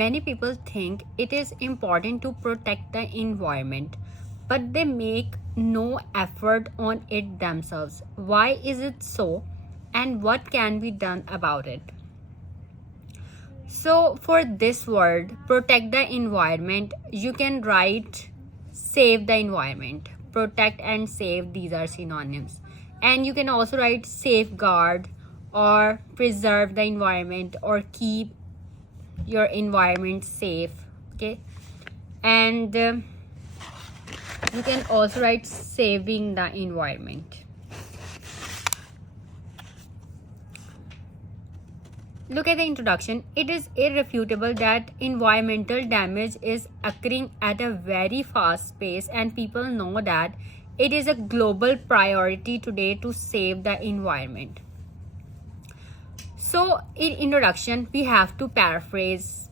Many people think it is important to protect the environment, but they make no effort on it themselves. Why is it so, and what can be done about it? So, for this word, protect the environment, you can write save the environment. Protect and save, these are synonyms. And you can also write safeguard or preserve the environment or keep your environment safe. Okay, and you can also write saving the environment. Look at the introduction. It is irrefutable that environmental damage is occurring at a very fast pace, and people know that it is a global priority today to save the environment. So, in introduction, we have to paraphrase.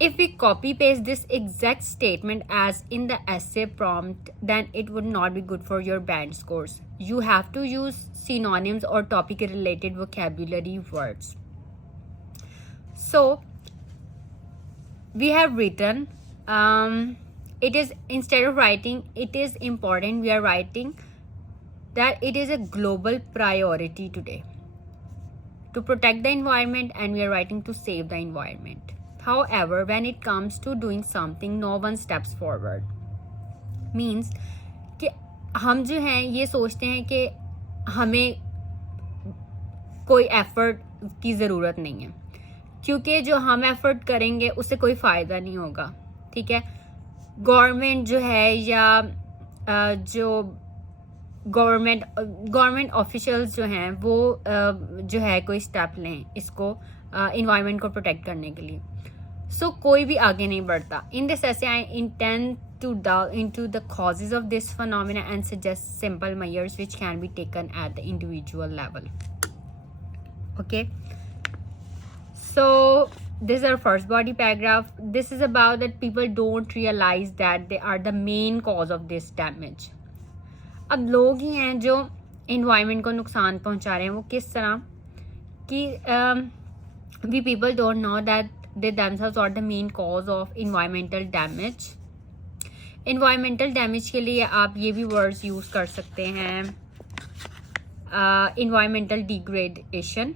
If we copy paste this exact statement as in the essay prompt, then it would not be good for your band scores. You have to use synonyms or topic related vocabulary words. So we have written, it is, instead of writing it is important, we are writing that it is a global priority today to protect the environment, and we are writing to save the environment. However, when it comes to doing something, no one steps forward. Means कि हम जो हैं ये सोचते हैं कि हमें कोई एफर्ट की ज़रूरत नहीं है, क्योंकि जो हम एफर्ट करेंगे उससे कोई फ़ायदा नहीं होगा. ठीक है, गवर्नमेंट जो है या जो गवर्नमेंट ऑफिशियल्स जो हैं वो जो है कोई स्टेप लें इसको इन्वायरमेंट को प्रोटेक्ट करने के लिए. सो कोई भी आगे नहीं बढ़ता. इन दिस ऐसे I intend to delve into the causes of this phenomena and suggest simple measures which can be taken at the individual level. Okay, so this is our first body paragraph. This is about that people don't realize that they are the main cause of this damage. अब लोग ही हैं जो environment को नुकसान पहुंचा रहे हैं. वो किस तरह कि we people don't know that they themselves are the main cause of environmental damage. Environmental damage के लिए आप ये भी वर्ड्स यूज़ कर सकते हैं, environmental degradation,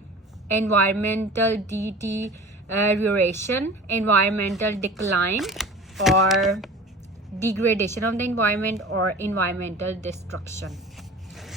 environmental deterioration, environmental decline और डिग्रेडेशन ऑफ द इन्वायरमेंट और इन्वायरमेंटल डिस्ट्रक्शन.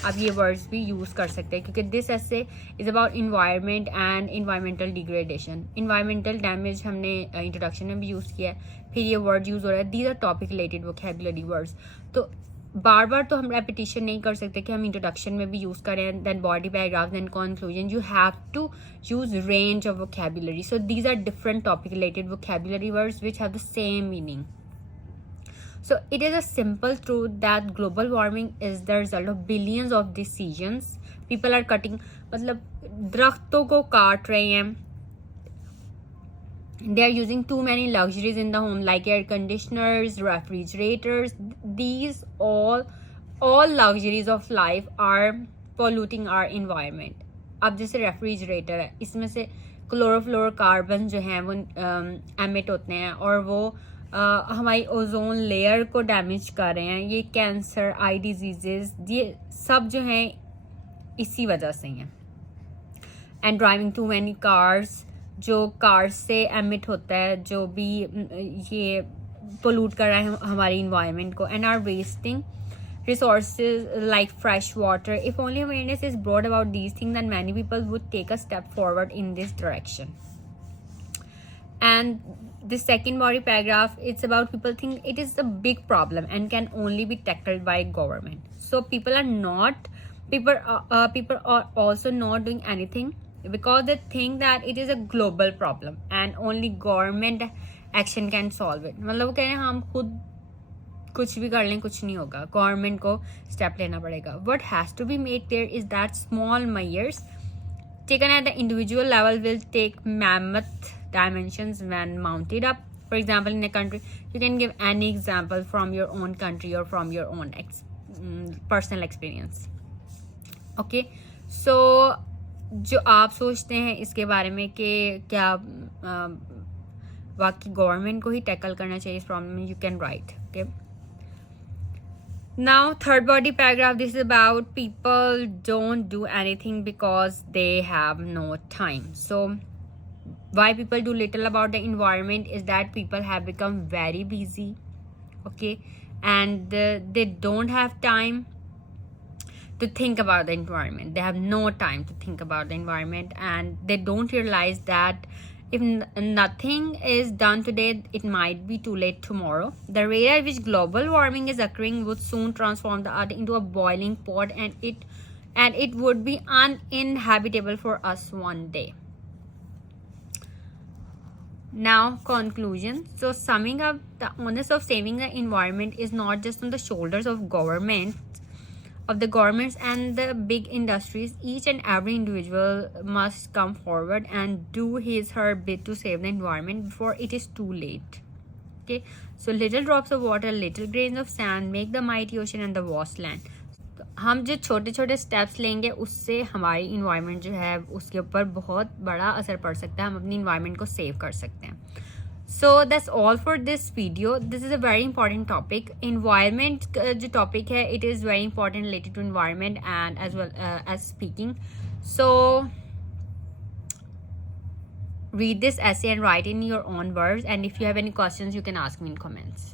आप ये वर्ड्स भी यूज़ कर सकते हैं क्योंकि दिस ऐसे is about environment and environmental degradation. Environmental damage हमने इंट्रोडक्शन में भी यूज़ किया है, फिर ये वर्ड यूज़ हो रहा है. These our topic related vocabulary words. तो बार बार तो हम रेपिटेशन नहीं कर सकते कि हम इंट्रोडक्शन में भी यूज़ करें, then body paragraph, then conclusion. You have to use range of vocabulary. So these are different topic related vocabulary words which have the same meaning. So it is a simple truth that global warming is the result of billions of decisions. People are cutting, मतलब दरख्तों को काट रहे हैं. They are using too many luxuries in the home like air conditioners, refrigerators. These all luxuries of life are polluting our environment. अब जैसे refrigerator है, इसमें से क्लोरोफ्लोरोकार्बन जो हैं वो एमिट होते हैं और वो हमारी ओजोन लेयर को डैमेज कर रहे हैं. ये कैंसर, आई डिजीजेस, ये सब जो हैं इसी वजह से हैं. And driving too many cars, जो कार्स से एमिट होता है, जो भी ये पोल्यूट कर रहा है हमारी इन्वायरमेंट को. And are wasting resources like fresh water. If only awareness is brought about these things, then many people would take a step forward in this direction. And the second body paragraph, it's about people think it is a big problem and can only be tackled by government. So people are also not doing anything because they think that it is a global problem and only government action can solve it. मतलब वो कह रहे हैं हम खुद कुछ भी कर लें कुछ नहीं होगा, गवर्नमेंट को स्टेप लेना पड़ेगा. What has to be made clear is that small measures taken at the individual level will take mammoth dimensions when mounted up. For example, in a country, you can give any example from your own country or from your own personal experience. Okay, so जो आप सोचते हैं इसके बारे में कि क्या बाकी गवर्नमेंट को ही टैकल करना चाहिए इस प्रॉब्लम में. You can write. Okay. Now, third body paragraph, this is about people don't do anything because they have no time. So, why people do little about the environment is that people have become very busy, okay, and they don't have time to think about the environment. They have no time to think about the environment, and they don't realize that if nothing is done today, it might be too late tomorrow. The rate at which global warming is occurring would soon transform the earth into a boiling pot, and it would be uninhabitable for us one day. Now, conclusion. So, summing up, the onus of saving the environment is not just on the shoulders of the governments and the big industries. Each and every individual must come forward and do his her bit to save the environment before it is too late. Okay, so little drops of water, little grains of sand make the mighty ocean and the vast land. हम जो छोटे छोटे steps लेंगे उससे हमारी environment जो है उसके ऊपर बहुत बड़ा असर पड़ सकता है. हम अपनी इन्वायरमेंट को सेव कर सकते हैं. So that's all for this video. This is a very important topic. Environment जो topic है, it is very important related to environment and as well as speaking. So read this essay and write in your own words, and if you have any questions you can ask me in comments.